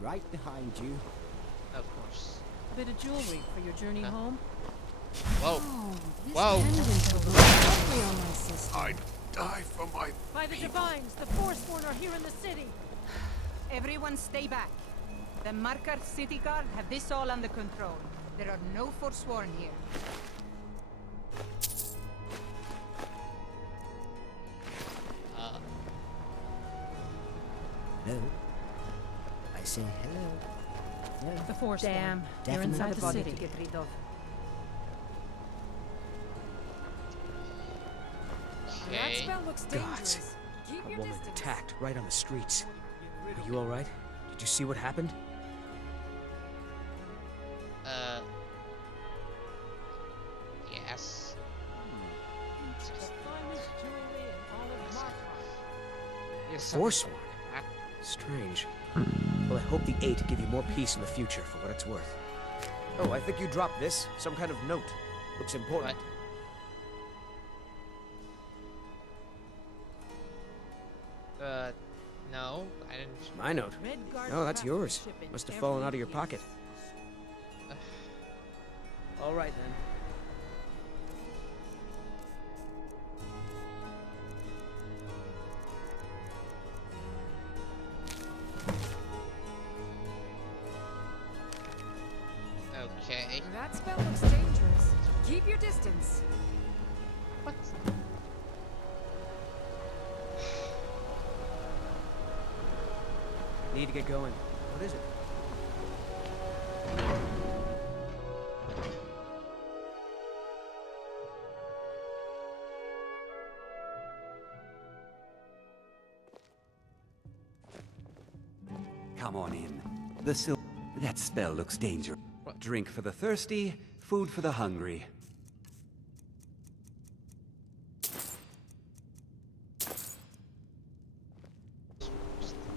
right behind you. Of course. A bit of jewelry for your journey home. Whoa. Oh, this Whoa. pendant will look lovely on my sister. I'd die for my By the divines, the Forsworn are here in the city. Everyone stay back. The Marker City Guard have this all under control. There are no Forsworn here. Hello? I say hello. The Forsworn. Damn, They're inside the body city. to get rid of. That Okay. spell looks dangerous. Keep A your woman distance. attacked right on the streets. Are you alright? Did you see what happened? Yes. The finest jewelry in all of Markarth. Yes. Forsworn? Strange. Well, I hope the Eight give you more peace in the future for what it's worth. Oh, I think you dropped this. Some kind of note. Looks important. No, I didn't. My note. Redguard Oh, that's yours. craftsmanship in Must have fallen every out of your piece. pocket. All right, then. Okay. That spell looks dangerous. Keep your distance. What? Need to get going. What is it? Come on in. That spell looks dangerous. What? Drink for the thirsty, food for the hungry.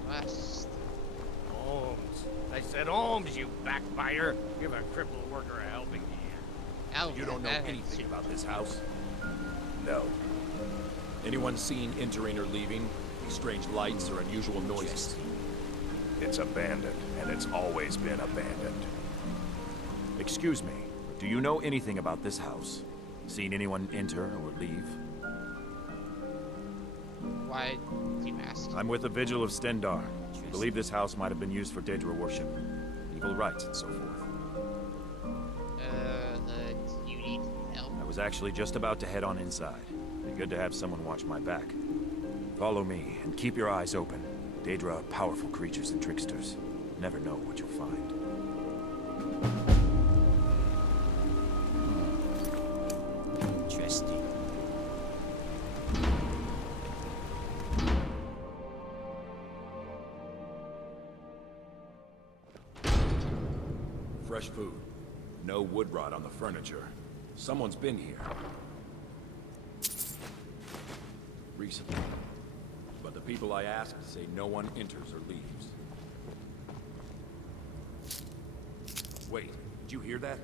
West. Holmes. I said Holmes, you backbiter. Give a crippled worker a helping hand. Oh, You don't know that anything hits. about this house? No. Anyone seen entering or leaving? Any strange lights or unusual noises? It's abandoned, and it's always been abandoned. Excuse me, do you know anything about this house? Seen anyone enter or leave? Why do you ask? I'm with the Vigil of Stendar. We believe this house might have been used for Daedra worship, evil rites, and so forth. You need help. I was actually just about to head on inside. Be good to have someone watch my back. Follow me, and keep your eyes open. Daedra are powerful creatures and tricksters. Never know what you'll find. Interesting. Fresh food. No wood rot on the furniture. Someone's been here. Recently. But the people I asked say no one enters or leaves. Wait, did you hear that?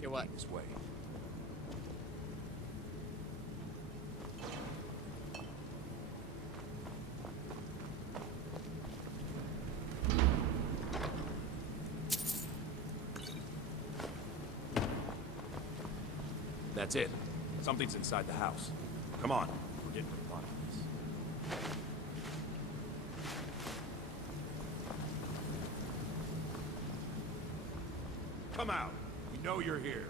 Hear what? This way. That's it. Something's inside the house. Come on, we're getting to the bottom of this. Come out. We know you're here.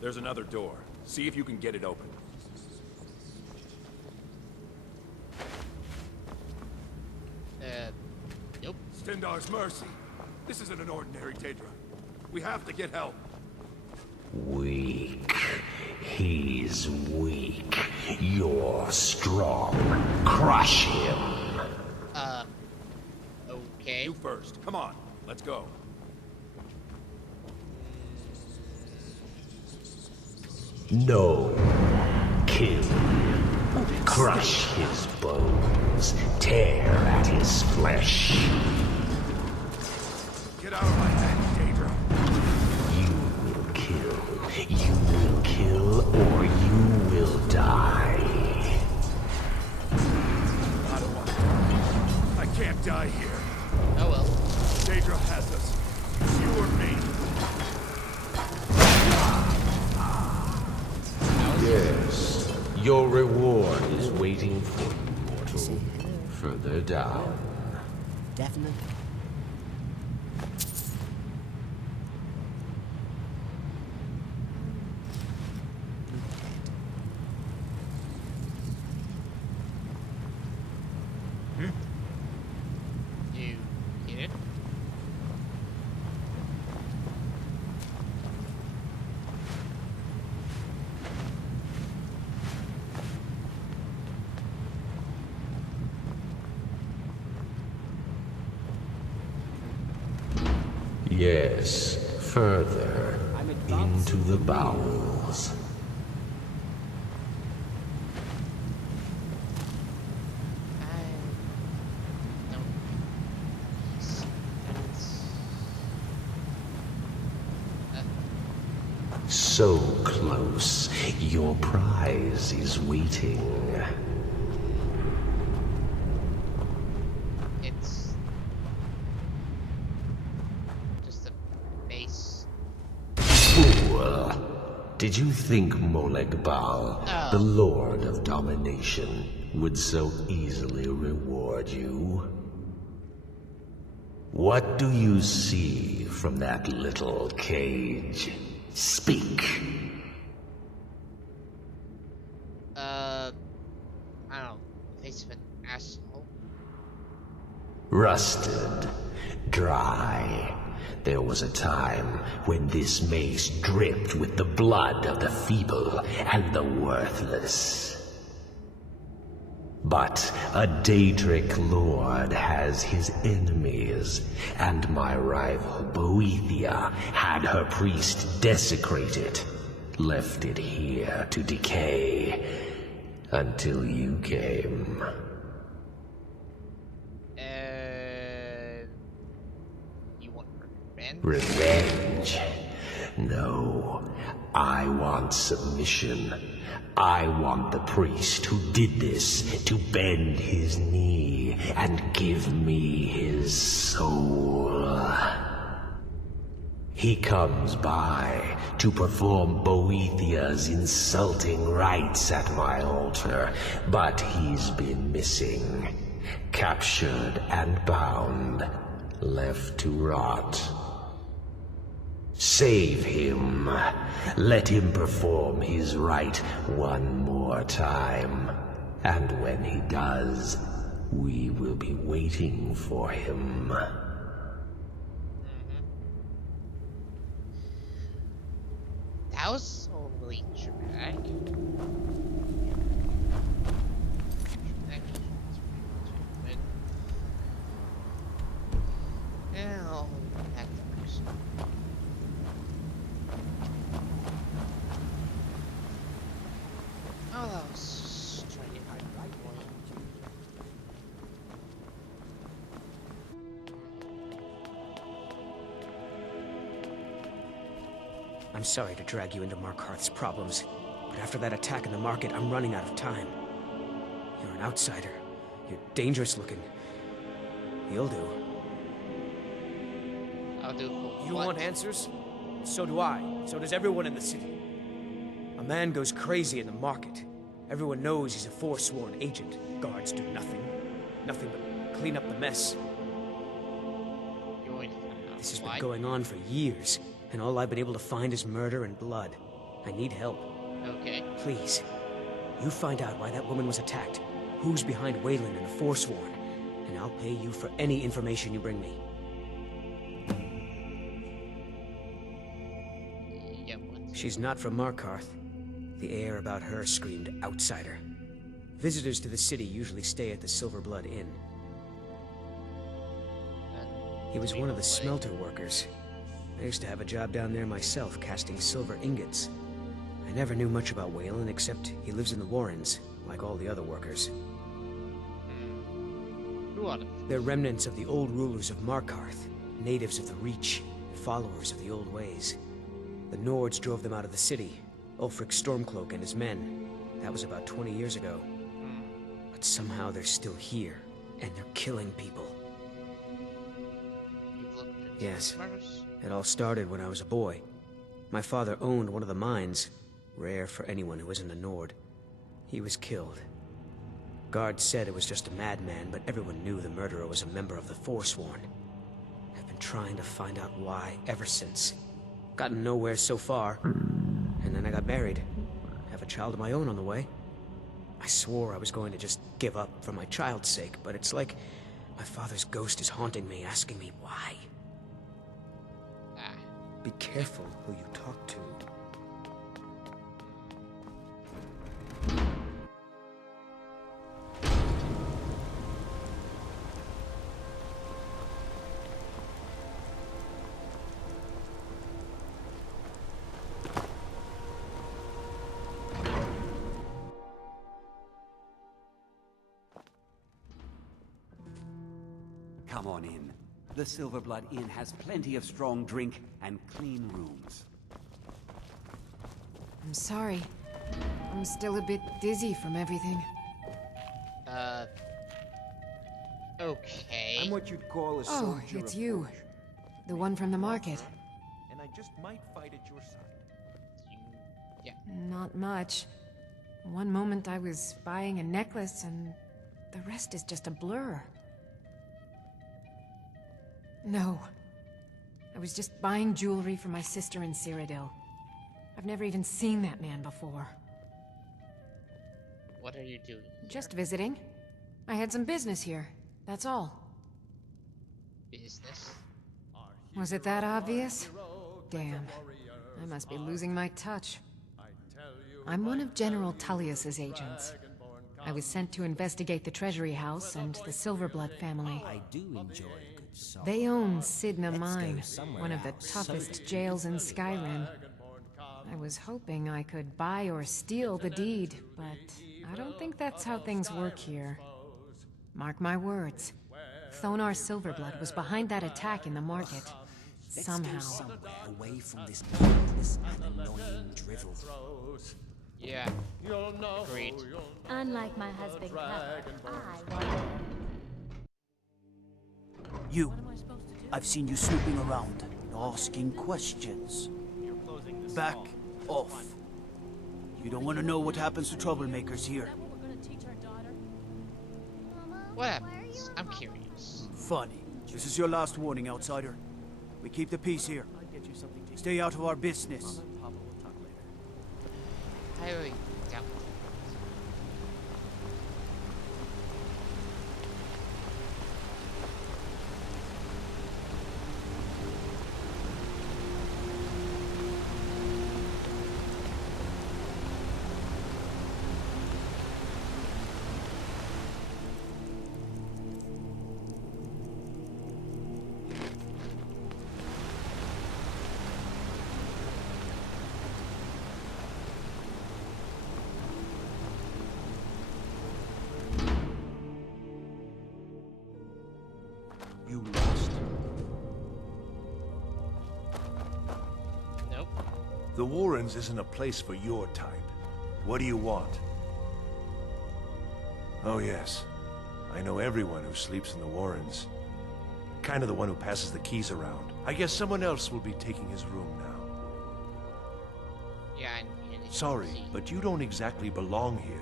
There's another door. See if you can get it open. Nope. Stendar's mercy. This isn't an ordinary Daedra. We have to get help. Weak. He's weak. You're strong. Crush him. Okay. You first. Come on. Let's go. No. Kill him. Crush his bones. Tear at his flesh. Get out of my head, Daedra. You will kill. You will kill or you will die. I don't want to die. I can't die here. Oh well. Daedra has us. It's you or me. Yes, your reward is waiting for you, mortal. Say hello. Further down. Definitely. You get it? Yes, further into the bowels. I don't see that. So close, your prize is waiting. It's just a base. Fool! Did you think Moleg Bal, Oh. the Lord of Domination, would so easily reward you? What do you see from that little cage? Speak. I don't know. Face of an asshole. Rusted. Dry. There was a time when this maze dripped with the blood of the feeble and the worthless. But a Daedric lord has his enemies, and my rival Boethia had her priest desecrated, left it here to decay, until you came. You want revenge? Revenge? No, I want submission. I want the priest who did this to bend his knee and give me his soul. He comes by to perform Boethia's insulting rites at my altar, but he's been missing, captured and bound, left to rot. Save him. Let him perform his rite one more time. And when he does, we will be waiting for him. That was overly dramatic. Yeah, I'll back to first. Oh, that was strange. I'm sorry to drag you into Markarth's problems, but after that attack in the market, I'm running out of time. You're an outsider. You're dangerous looking. You'll do. I'll do for You what? want answers? So do I. So does everyone in the city. A man goes crazy in the market. Everyone knows he's a forsworn agent. Guards do nothing. Nothing but clean up the mess. You're going to find out This has why? been going on for years, and all I've been able to find is murder and blood. I need help. Okay. Please, you find out why that woman was attacked, who's behind Wayland and the Forsworn, and I'll pay you for any information you bring me. Yeah, what? She's not from Markarth. The air about her screamed outsider. Visitors to the city usually stay at the Silver Blood Inn. He was one of the smelter workers. I used to have a job down there myself, casting silver ingots. I never knew much about Wayland, except he lives in the Warrens, like all the other workers. Who are the They're remnants of the old rulers of Markarth, natives of the Reach, followers of the old ways. The Nords drove them out of the city, Ulfric Stormcloak and his men. That was about 20 years ago. But somehow they're still here, and they're killing people. Yes. Marcus? It all started when I was a boy. My father owned one of the mines, rare for anyone who isn't a Nord. He was killed. Guards said it was just a madman, but everyone knew the murderer was a member of the Forsworn. I've been trying to find out why ever since. Gotten nowhere so far, and then I got married. Have a child of my own on the way. I swore I was going to just give up for my child's sake, but it's like my father's ghost is haunting me, asking me why. Ah. Be careful who you talk to. Come on in. The Silverblood Inn has plenty of strong drink and clean rooms. I'm sorry. I'm still a bit dizzy from everything. Okay. I'm what you'd call a Oh, soldier it's of you. fortune. The one from the market. And I just might fight at your side. Yeah. Not much. One moment I was buying a necklace and the rest is just a blur. No. I was just buying jewelry for my sister in Cyrodiil. I've never even seen that man before. What are you doing? Just visiting. I had some business here. That's all. Business? Was it that obvious? Damn. I must be losing my touch. I'm one of General Tullius's agents. I was sent to investigate the Treasury House and the Silverblood family. I do enjoy a good song. They own Sidna Let's go Mine, somewhere one of the else. toughest jails in Skyrim. I was hoping I could buy or steal the deed, but I don't think that's how things work here. Mark my words. Thonar Silverblood was behind that attack in the market. Let's Somehow. go somewhere away from this pointless and annoying drivel. Yeah. Agreed. Unlike my husband, Cutler, I want You. I've seen you snooping around and asking questions. Back off. You don't want to know what happens to troublemakers here. What happens? I'm curious. Funny. This is your last warning, outsider. We keep the peace here. Stay out of our business. I really doubt it. You lost. Nope. The Warrens isn't a place for your type. What do you want? Oh yes. I know everyone who sleeps in the Warrens. Kind of the one who passes the keys around. I guess someone else will be taking his room now. Yeah, and Sorry, but you don't exactly belong here.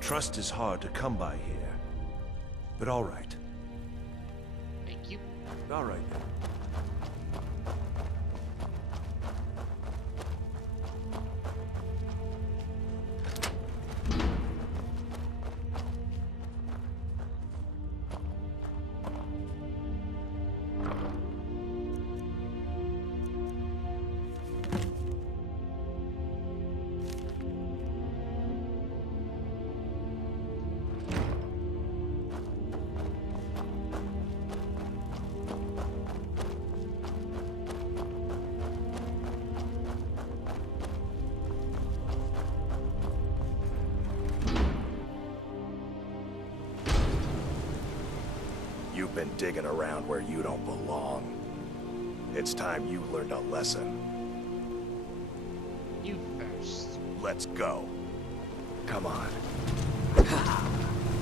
Trust is hard to come by here. But all right. Thank you. All right then. You've been digging around where you don't belong. It's time you learned a lesson. You first. Let's go. Come on.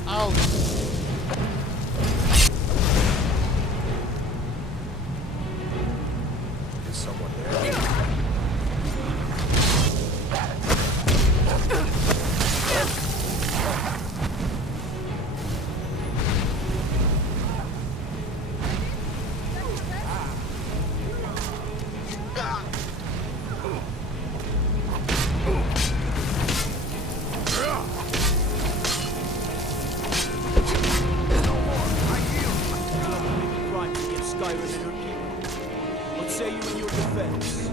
Oh. say you in your defense?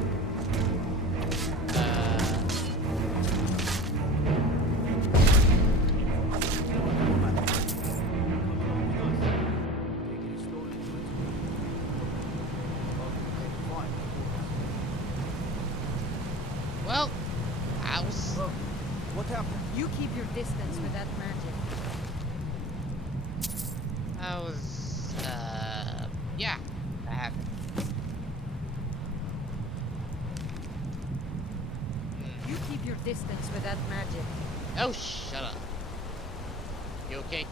Well, I was... What happened? You keep your distance with that magic. I was... yeah, that happened. You keep your distance with that magic. Oh, shut up. You okay?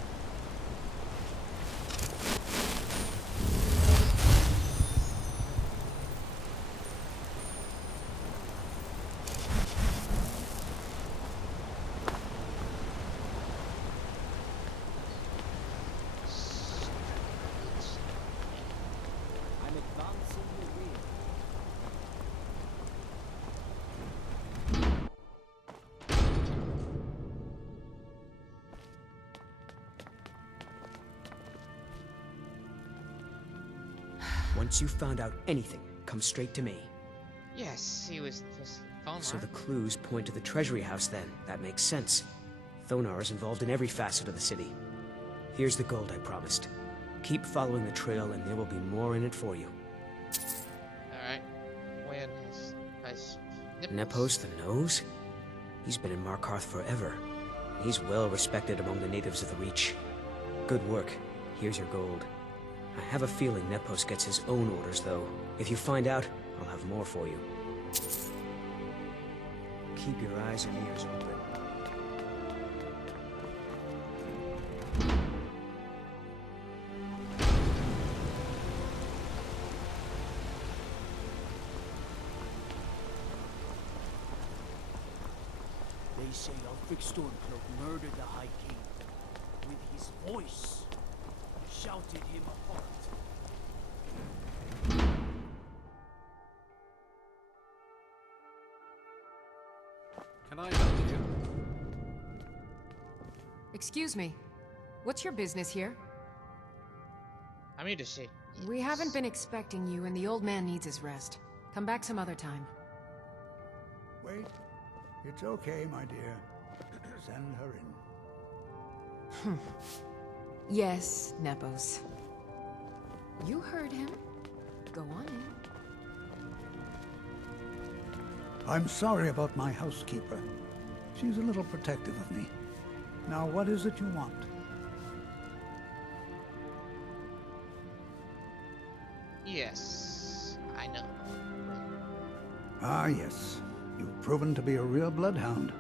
I'm advancing the rear. Once you've found out anything, come straight to me. Yes, he was just phone So the clues point to the treasury house then. That makes sense. Thonar is involved in every facet of the city. Here's the gold I promised. Keep following the trail and there will be more in it for you. Alright. When has Nepos the Nose? He's been in Markarth forever. And he's well respected among the natives of the Reach. Good work. Here's your gold. I have a feeling Nepos gets his own orders, though. If you find out, I'll have more for you. Keep your eyes and ears open. They say Ulfric Stormcloak murdered the High King. With his voice, shouted him apart. Can I help you? Excuse me. What's your business here? I'm here to see. We haven't been expecting you, and the old man needs his rest. Come back some other time. Wait. It's okay, my dear. Send her in. Yes, Nepos. You heard him. Go on in. I'm sorry about my housekeeper. She's a little protective of me. Now, what is it you want? Yes, I know. Ah, yes. You've proven to be a real bloodhound.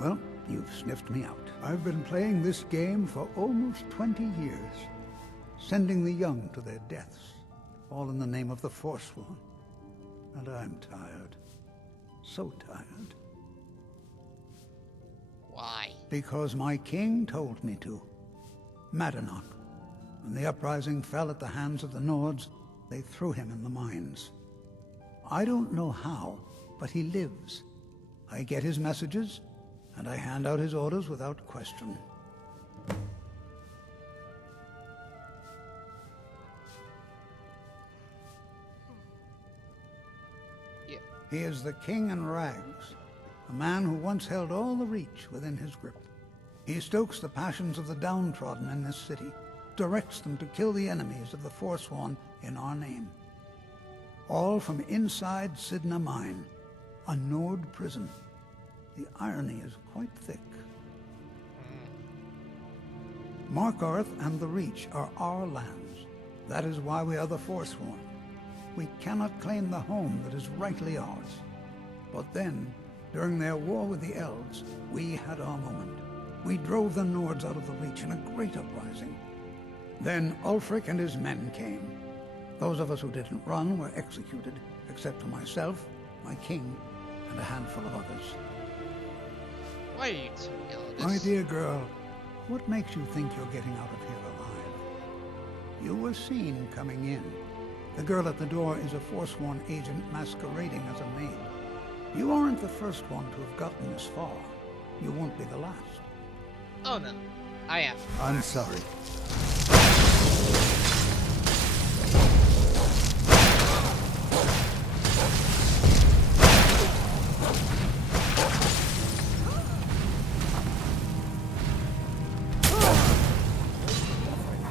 Well, you've sniffed me out. I've been playing this game for almost 20 years, sending the young to their deaths, all in the name of the Forsworn. And I'm tired. So tired. Why? Because my king told me to. Madanach. When the uprising fell at the hands of the Nords, they threw him in the mines. I don't know how, but he lives. I get his messages, and I hand out his orders without question. Yeah. He is the king in rags, a man who once held all the Reach within his grip. He stokes the passions of the downtrodden in this city, directs them to kill the enemies of the Forsworn in our name. All from inside Sidna Mine, a Nord prison. The irony is quite thick. Markarth and the Reach are our lands. That is why we are the Forsworn. We cannot claim the home that is rightly ours. But then, during their war with the Elves, we had our moment. We drove the Nords out of the Reach in a great uprising. Then Ulfric and his men came. Those of us who didn't run were executed, except for myself, my king, and a handful of others. Why are you telling me all this? My dear girl, what makes you think you're getting out of here alive? You were seen coming in. The girl at the door is a Forsworn agent masquerading as a maid. You aren't the first one to have gotten this far. You won't be the last. Oh no, I am. I'm sorry.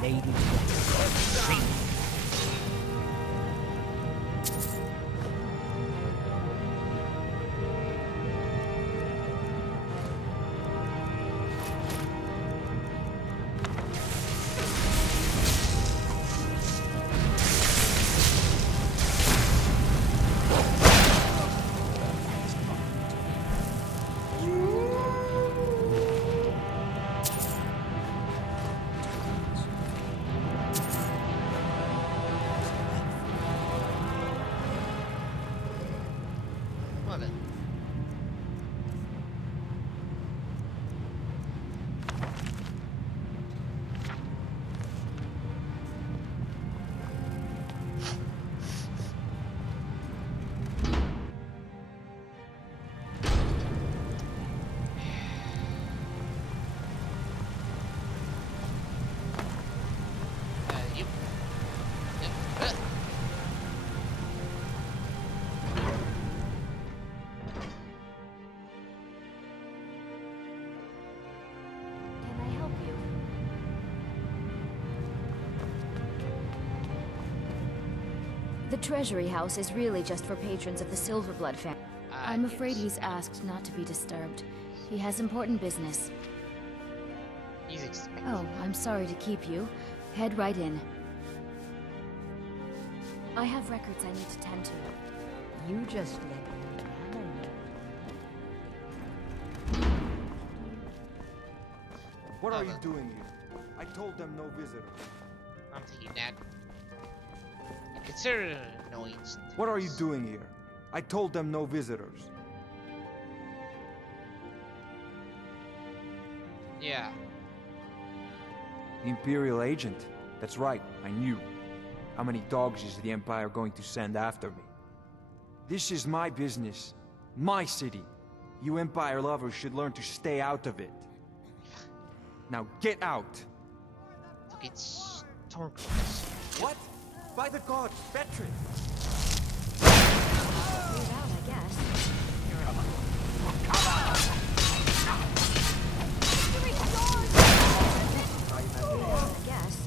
faded away. Well then. You. Can I help you? The Treasury House is really just for patrons of the Silverblood family. I'm afraid he's asked not to be disturbed. He has important business. He's expecting. Oh, I'm sorry to keep you. Head right in. I have records I need to tend to. You just let me handle it. What are you doing here? I told them no visitors. I'm taking that. I consider it an annoyance. What are you doing here? I told them no visitors. Yeah. The Imperial agent. That's right, I knew. How many dogs is the Empire going to send after me? This is my business. My city. You Empire lovers should learn to stay out of it. Now get out! It's Torquus. What? By the gods, veteran! Move out, I guess. I guess.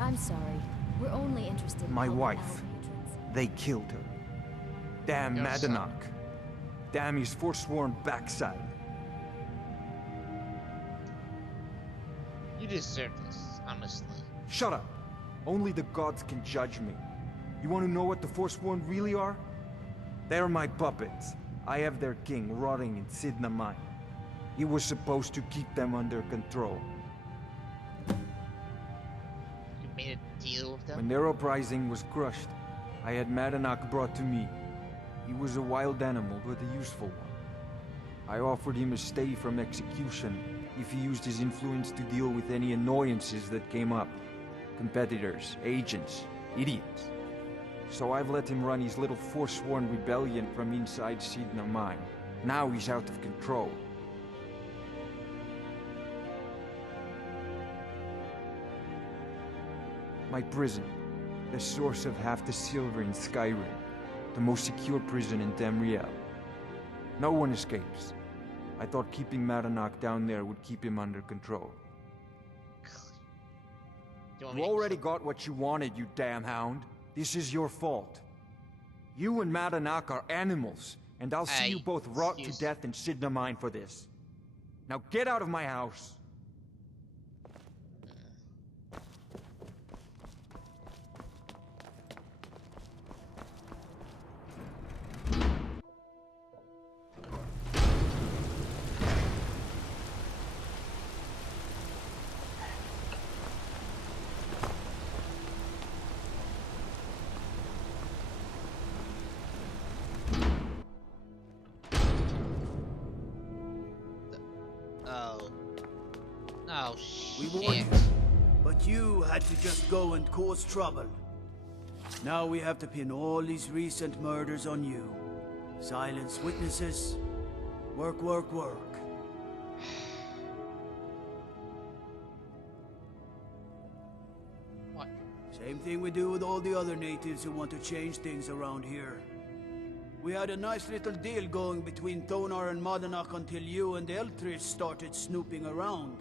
I'm sorry. We're only interested in My helping wife. our patrons. They killed her. Damn Your son. Madanach. Damn his forsworn backside. You deserve this, honestly. Shut up! Only the gods can judge me. You want to know what the Forsworn really are? They're my puppets. I have their king rotting in Sidna Mine. He was supposed to keep them under control. You made a deal with them? When their uprising was crushed, I had Madanach brought to me. He was a wild animal, but a useful one. I offered him a stay from execution if he used his influence to deal with any annoyances that came up. Competitors, agents, idiots. So I've let him run his little forsworn rebellion from inside Sidna Mine. Now he's out of control. My prison, the source of half the silver in Skyrim, the most secure prison in Tamriel. No one escapes. I thought keeping Madanach down there would keep him under control. You want You me to already kill- got what you wanted, you damn hound. This is your fault. You and Madanach are animals, and I'll see Hey, you both rot to excuse- death in Sidna Mine for this. Now get out of my house! Oh. Oh, We shit. warned you, but you had to just go and cause trouble. Now we have to pin all these recent murders on you. Silence witnesses. Work, work, work. What? Same thing we do with all the other natives who want to change things around here. We had a nice little deal going between Thonar and Madanach until you and Eltrich started snooping around.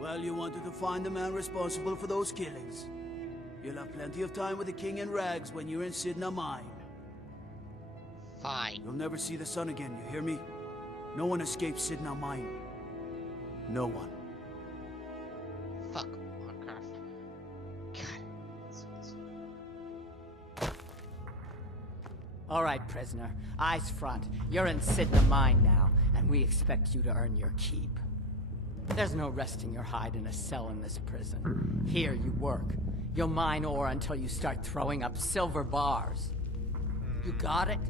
Well, you wanted to find the man responsible for those killings. You'll have plenty of time with the king in rags when you're in Sidna Mine. Fine. You'll never see the sun again, you hear me? No one escapes Sidna Mine. No one. Fuck Warcraft. God. All right, prisoner. Eyes front. You're in Sidna Mine now, and we expect you to earn your keep. There's no resting your hide in a cell in this prison. Here you work. You'll mine ore until you start throwing up silver bars. You got it?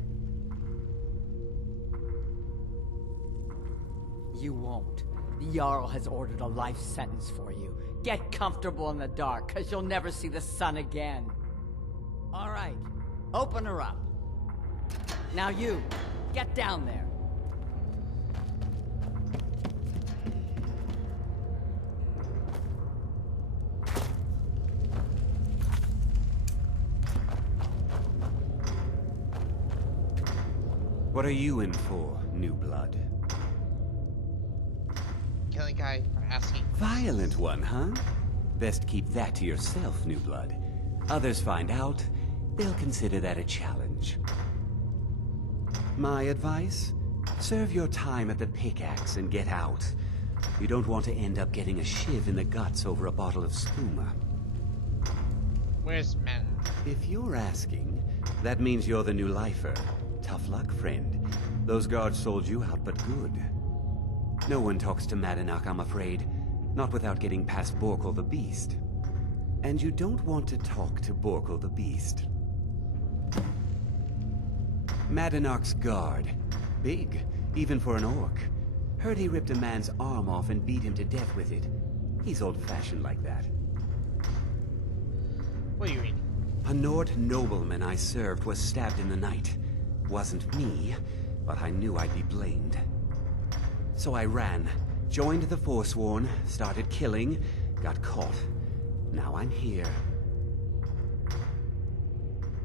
You won't. The Jarl has ordered a life sentence for you. Get comfortable in the dark, cause you'll never see the sun again. All right, open her up. Now you, get down there. What are you in for, new blood? Killing guy for asking. Violent one, huh? Best keep that to yourself, new blood. Others find out, they'll consider that a challenge. My advice? Serve your time at the pickaxe and get out. You don't want to end up getting a shiv in the guts over a bottle of skooma. Where's man? If you're asking, that means you're the new lifer. Tough luck, friend. Those guards sold you out, but good. No one talks to Madanach, I'm afraid. Not without getting past Borkul the Beast. And you don't want to talk to Borkul the Beast. Madanach's guard. Big, even for an orc. Heard he ripped a man's arm off and beat him to death with it. He's old-fashioned like that. What do you mean? A Nord nobleman I served was stabbed in the night. Wasn't me, but I knew I'd be blamed. So I ran, joined the Forsworn, started killing, got caught. Now I'm here.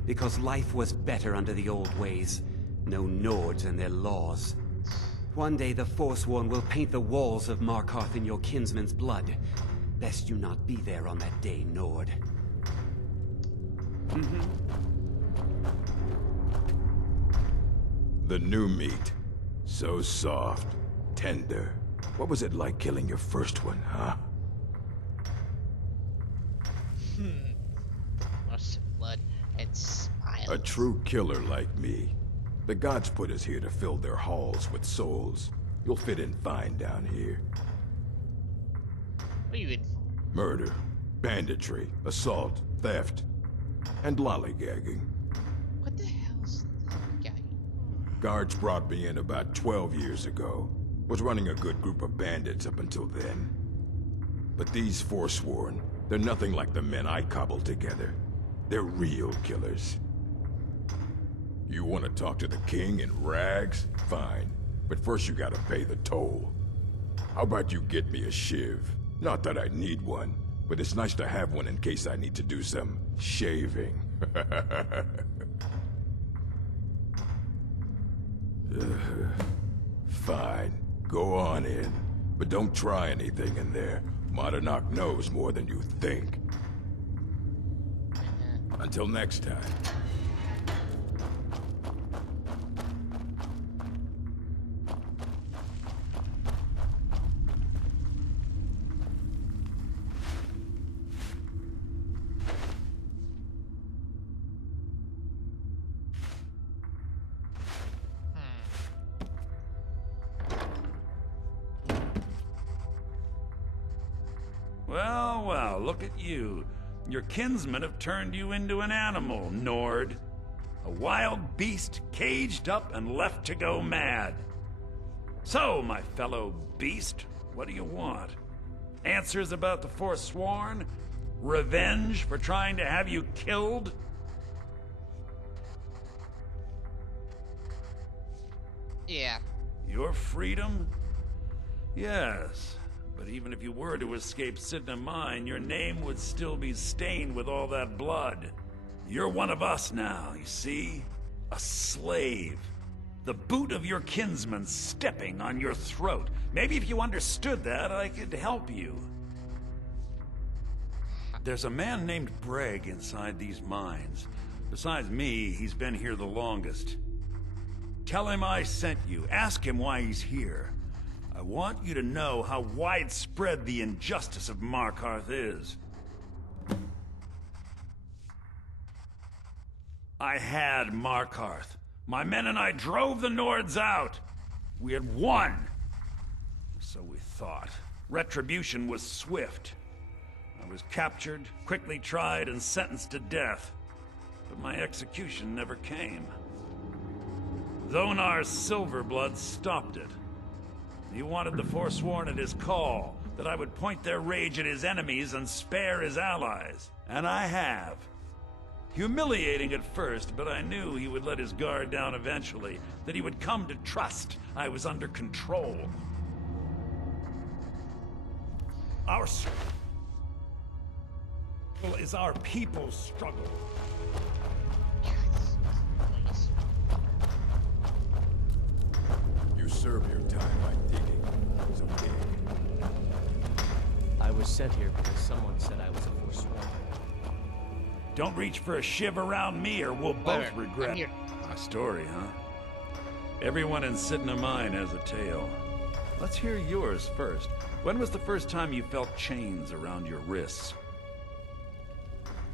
Because life was better under the old ways. No Nords and their laws. One day the Forsworn will paint the walls of Markarth in your kinsman's blood. Best you not be there on that day, Nord. The new meat. So soft, tender. What was it like killing your first one, huh? Lots of blood and smiles. A true killer like me. The gods put us here to fill their halls with souls. You'll fit in fine down here. What are you in for? Murder, banditry, assault, theft, and lollygagging. What the hell's lollygagging? Guards brought me in about 12 years ago. Was running a good group of bandits up until then. But these Forsworn, they're nothing like the men I cobbled together. They're real killers. You want to talk to the king in rags? Fine. But first you gotta pay the toll. How about you get me a shiv? Not that I need one, but it's nice to have one in case I need to do some shaving. Fine. Go on in. But don't try anything in there. Madanach knows more than you think. Until next time. Well, well, look at you. Your kinsmen have turned you into an animal, Nord. A wild beast caged up and left to go mad. So, my fellow beast, what do you want? Answers about the Forsworn? Revenge for trying to have you killed? Yeah. Your freedom? Yes. But even if you were to escape Sidna Mine, your name would still be stained with all that blood. You're one of us now, you see? A slave. The boot of your kinsman stepping on your throat. Maybe if you understood that, I could help you. There's a man named Breg inside these mines. Besides me, he's been here the longest. Tell him I sent you. Ask him why he's here. I want you to know how widespread the injustice of Markarth is. I had Markarth. My men and I drove the Nords out. We had won. So we thought. Retribution was swift. I was captured, quickly tried, and sentenced to death. But my execution never came. Zonar's Silverblood stopped it. He wanted the Forsworn at his call, that I would point their rage at his enemies and spare his allies. And I have. Humiliating at first, but I knew he would let his guard down eventually, that he would come to trust I was under control. Our struggle is our people's struggle. You serve your time by digging. So dig. I was sent here because someone said I was a Forsworn. Don't reach for a shiv around me or we'll both regret it. A story, huh? Everyone in Sidna Mine has a tale. Let's hear yours first. When was the first time you felt chains around your wrists?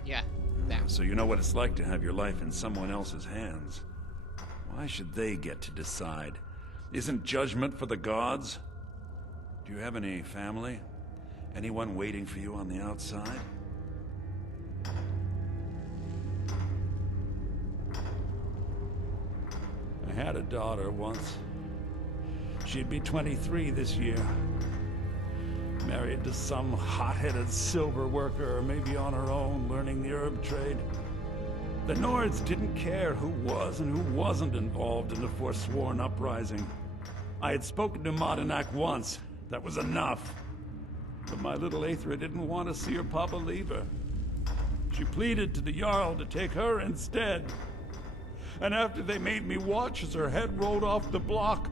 Yeah, that. So you know what it's like to have your life in someone else's hands. Why should they get to decide? Isn't judgment for the gods? Do you have any family? Anyone waiting for you on the outside? I had a daughter once. She'd be 23 this year. Married to some hot-headed silver worker, or maybe on her own, learning the herb trade. The Nords didn't care who was and who wasn't involved in the Forsworn uprising. I had spoken to Madanak once. That was enough. But my little Aethra didn't want to see her papa leave her. She pleaded to the Jarl to take her instead. And after they made me watch as her head rolled off the block,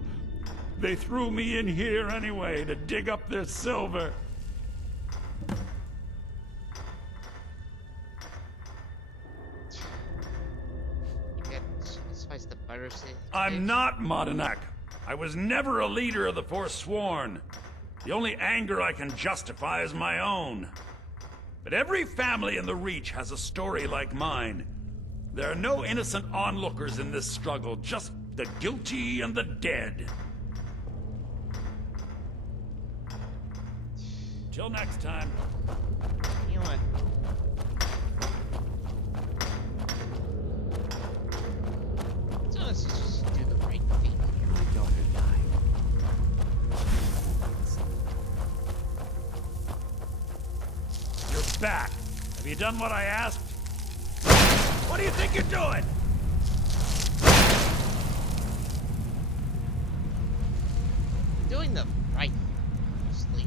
they threw me in here anyway to dig up their silver. I'm not Madanak. I was never a leader of the Forsworn. The only anger I can justify is my own. But every family in the Reach has a story like mine. There are no innocent onlookers in this struggle, just the guilty and the dead. Till next time. You know what? So let's just do the right thing. My daughter died. You're back. Have you done what I asked? What do you think you're doing? Doing the right thing, mostly.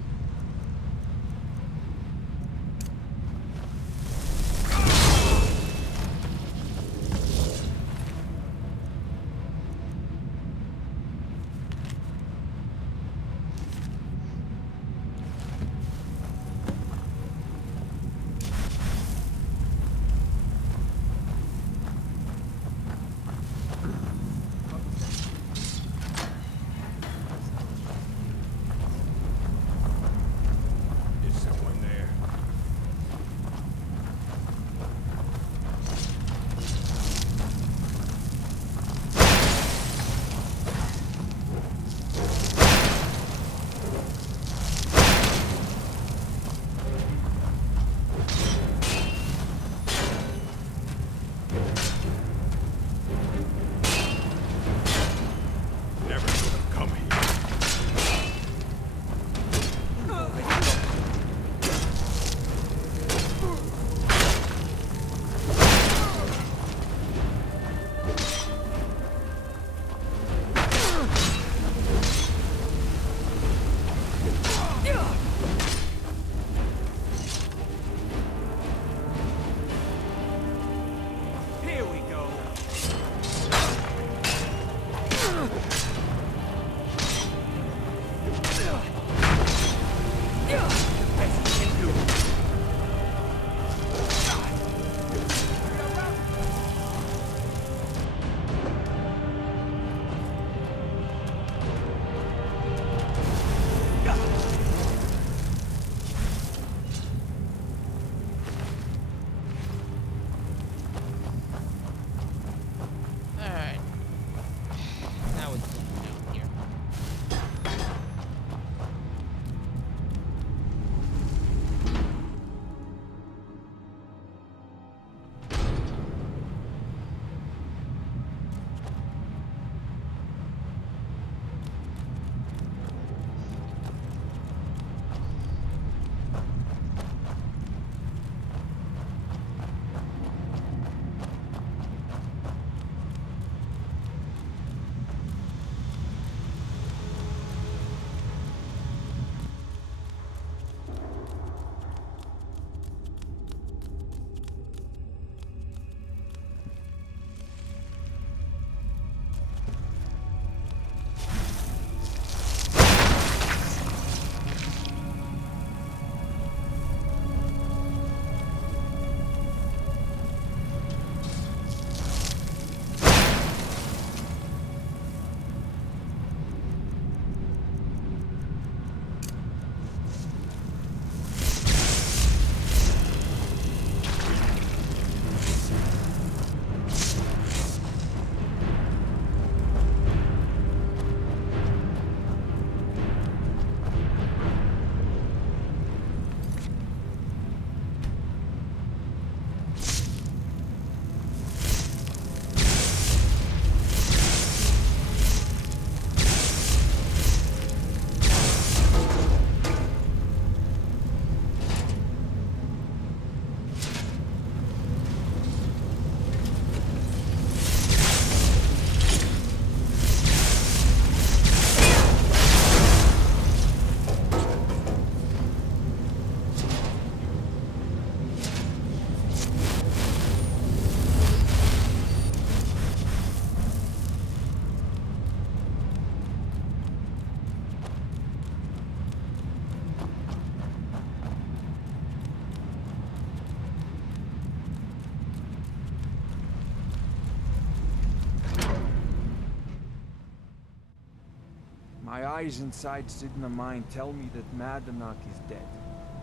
My eyes inside Sidna Mine tell me that Madanak is dead.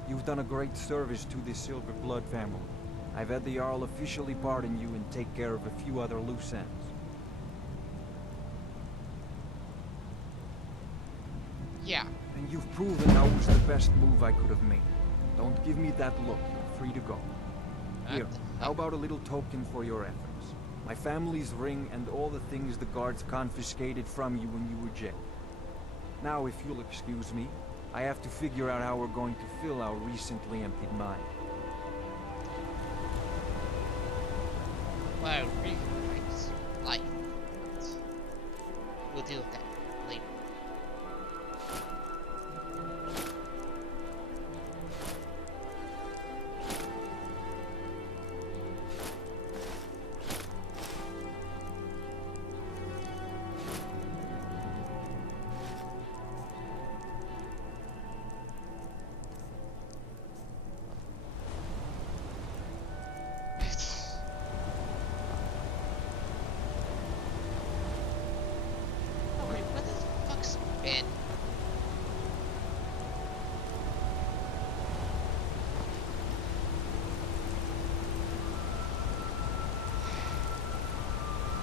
You've done a great service to the Silver Blood family. I've had the Jarl officially pardon you and take care of a few other loose ends. Yeah. And you've proven that was the best move I could have made. Don't give me that look. You're free to go. Here, how about a little token for your efforts? My family's ring and all the things the guards confiscated from you when you were jailed. Now, if you'll excuse me, I have to figure out how we're going to fill our recently emptied mine. Well, really nice life. We'll deal with that later. Oh wait, what the fuck's Ben?